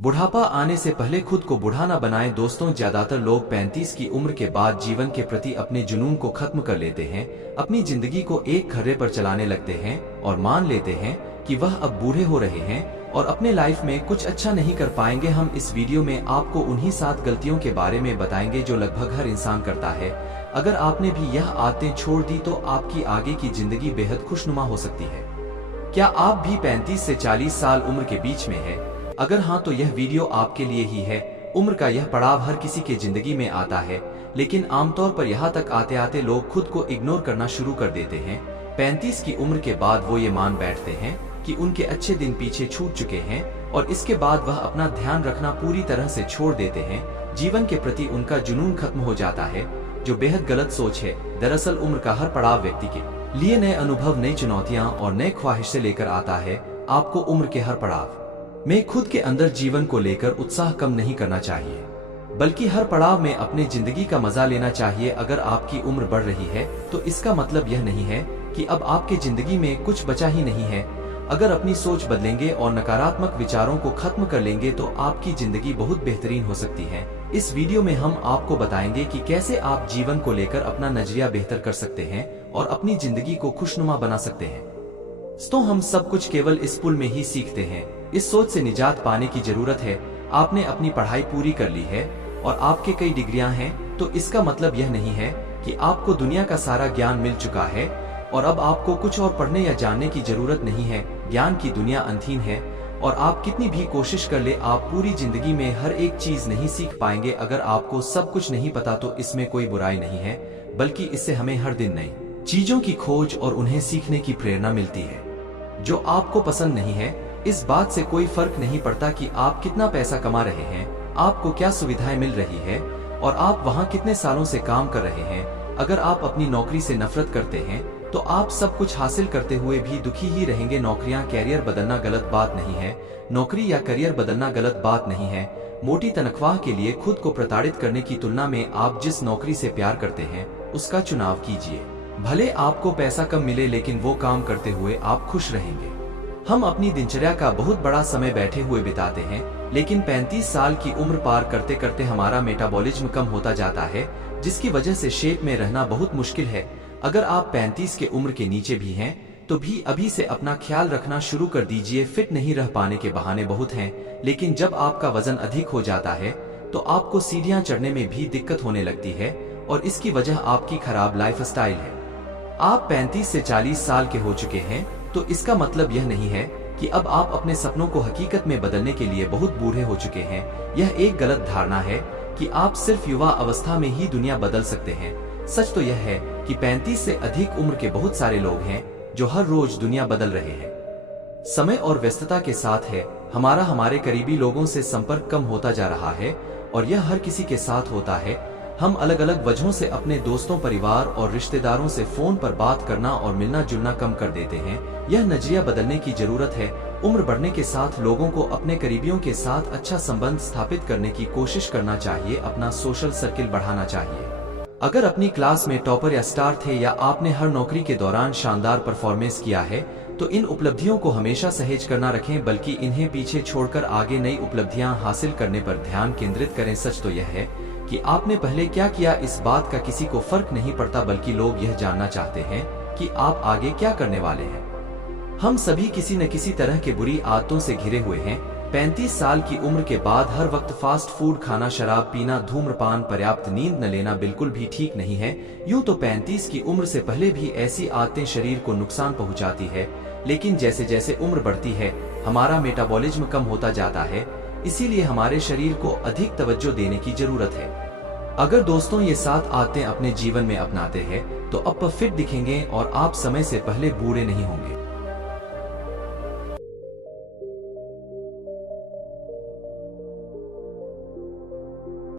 बुढ़ापा आने से पहले खुद को बूढ़ा न बनाएं। दोस्तों, ज्यादातर लोग 35 की उम्र के बाद जीवन के प्रति अपने जुनून को खत्म कर लेते हैं, अपनी जिंदगी को एक खर्रे पर चलाने लगते हैं और मान लेते हैं कि वह अब बूढ़े हो रहे हैं और अपने लाइफ में कुछ अच्छा नहीं कर पाएंगे। हम इस वीडियो में आपको उन्हीं 7 गलतियों के बारे में बताएंगे जो लगभग हर इंसान करता है। अगर आपने भी यह आदतें छोड़ दी तो आपकी आगे की जिंदगी बेहद खुशनुमा हो सकती है। क्या आप भी 35 से 40 साल उम्र के बीच में है? अगर हाँ, तो यह वीडियो आपके लिए ही है। उम्र का यह पड़ाव हर किसी के जिंदगी में आता है, लेकिन आमतौर पर यहाँ तक आते आते लोग खुद को इग्नोर करना शुरू कर देते हैं। 35 की उम्र के बाद वो ये मान बैठते हैं कि उनके अच्छे दिन पीछे छूट चुके हैं और इसके बाद वह अपना ध्यान रखना पूरी तरह से छोड़ देते हैं। जीवन के प्रति उनका जुनून खत्म हो जाता है, जो बेहद गलत सोच है। दरअसल उम्र का हर पड़ाव व्यक्ति के लिए नए अनुभव, नई चुनौतियां और नए ख्वाहिशें लेकर आता है। आपको उम्र के हर पड़ाव में खुद के अंदर जीवन को लेकर उत्साह कम नहीं करना चाहिए, बल्कि हर पड़ाव में अपने जिंदगी का मजा लेना चाहिए। अगर आपकी उम्र बढ़ रही है तो इसका मतलब यह नहीं है कि अब आपके जिंदगी में कुछ बचा ही नहीं है। अगर अपनी सोच बदलेंगे और नकारात्मक विचारों को खत्म कर लेंगे तो आपकी जिंदगी बहुत बेहतरीन हो सकती है। इस वीडियो में हम आपको बताएंगे कि कैसे आप जीवन को लेकर अपना नजरिया बेहतर कर सकते हैं और अपनी जिंदगी को खुशनुमा बना सकते हैं। तो हम सब कुछ केवल इस पुल में ही सीखते हैं। इस सोच से निजात पाने की जरूरत है। आपने अपनी पढ़ाई पूरी कर ली है और आपके कई डिग्रियां हैं, तो इसका मतलब यह नहीं है कि आपको दुनिया का सारा ज्ञान मिल चुका है और अब आपको कुछ और पढ़ने या जानने की जरूरत नहीं है। ज्ञान की दुनिया अनंत है और आप कितनी भी कोशिश कर ले, आप पूरी जिंदगी में हर एक चीज नहीं सीख पाएंगे। अगर आपको सब कुछ नहीं पता तो इसमें कोई बुराई नहीं है, बल्कि इससे हमें हर दिन नई चीजों की खोज और उन्हें सीखने की प्रेरणा मिलती है। जो आपको पसंद नहीं है, इस बात से कोई फर्क नहीं पड़ता कि आप कितना पैसा कमा रहे हैं, आपको क्या सुविधाएं मिल रही है और आप वहां कितने सालों से काम कर रहे हैं। अगर आप अपनी नौकरी से नफरत करते हैं तो आप सब कुछ हासिल करते हुए भी दुखी ही रहेंगे। नौकरियां, कैरियर बदलना गलत बात नहीं है। नौकरी या करियर बदलना गलत बात नहीं है। मोटी तनख्वाह के लिए खुद को प्रताड़ित करने की तुलना में आप जिस नौकरी से प्यार करते हैं उसका चुनाव कीजिए। भले आपको पैसा कम मिले, लेकिन वो काम करते हुए आप खुश रहेंगे। हम अपनी दिनचर्या का बहुत बड़ा समय बैठे हुए बिताते हैं, लेकिन 35 साल की उम्र पार करते करते हमारा मेटाबॉलिज्म कम होता जाता है, जिसकी वजह से शेप में रहना बहुत मुश्किल है। अगर आप 35 के उम्र के नीचे भी हैं तो भी अभी से अपना ख्याल रखना शुरू कर दीजिए। फिट नहीं रह पाने के बहाने बहुत हैं, लेकिन जब आपका वजन अधिक हो जाता है तो आपको सीढ़ियां चढ़ने में भी दिक्कत होने लगती है और इसकी वजह आपकी खराब लाइफस्टाइल है। आप 35 से 40 साल के हो चुके हैं तो इसका मतलब यह नहीं है कि अब आप अपने सपनों को हकीकत में बदलने के लिए बहुत बूढ़े हो चुके हैं। यह एक गलत धारणा है कि आप सिर्फ युवा अवस्था में ही दुनिया बदल सकते हैं। सच तो यह है कि 35 से अधिक उम्र के बहुत सारे लोग हैं जो हर रोज दुनिया बदल रहे हैं। समय और व्यस्तता के साथ है हमारे करीबी लोगों से संपर्क कम होता जा रहा है और यह हर किसी के साथ होता है। हम अलग अलग वजहों से अपने दोस्तों, परिवार और रिश्तेदारों से फोन पर बात करना और मिलना जुलना कम कर देते हैं। यह नजरिया बदलने की जरूरत है। उम्र बढ़ने के साथ लोगों को अपने करीबियों के साथ अच्छा संबंध स्थापित करने की कोशिश करना चाहिए, अपना सोशल सर्किल बढ़ाना चाहिए। अगर अपनी क्लास में टॉपर या स्टार थे या आपने हर नौकरी के दौरान शानदार परफॉर्मेंस किया है, तो इन उपलब्धियों को हमेशा सहेज कर न रखें, बल्कि इन्हें पीछे छोड़कर आगे नई उपलब्धियां हासिल करने पर ध्यान केंद्रित करें। सच तो यह है कि आपने पहले क्या किया, इस बात का किसी को फर्क नहीं पड़ता, बल्कि लोग यह जानना चाहते हैं कि आप आगे क्या करने वाले हैं। हम सभी किसी न किसी तरह के बुरी आदतों से घिरे हुए हैं। 35 साल की उम्र के बाद हर वक्त फास्ट फूड खाना, शराब पीना, धूम्रपान, पर्याप्त नींद न लेना बिल्कुल भी ठीक नहीं है। यूं तो 35 की उम्र से पहले भी ऐसी आदतें शरीर को नुकसान पहुंचाती है, लेकिन जैसे जैसे उम्र बढ़ती है हमारा मेटाबॉलिज्म कम होता जाता है, इसीलिए हमारे शरीर को अधिक तवज्जो देने की जरूरत है। अगर दोस्तों ये 7 आदतें अपने जीवन में अपनाते हैं तो अब फिट दिखेंगे और आप समय से पहले बूढ़े नहीं होंगे।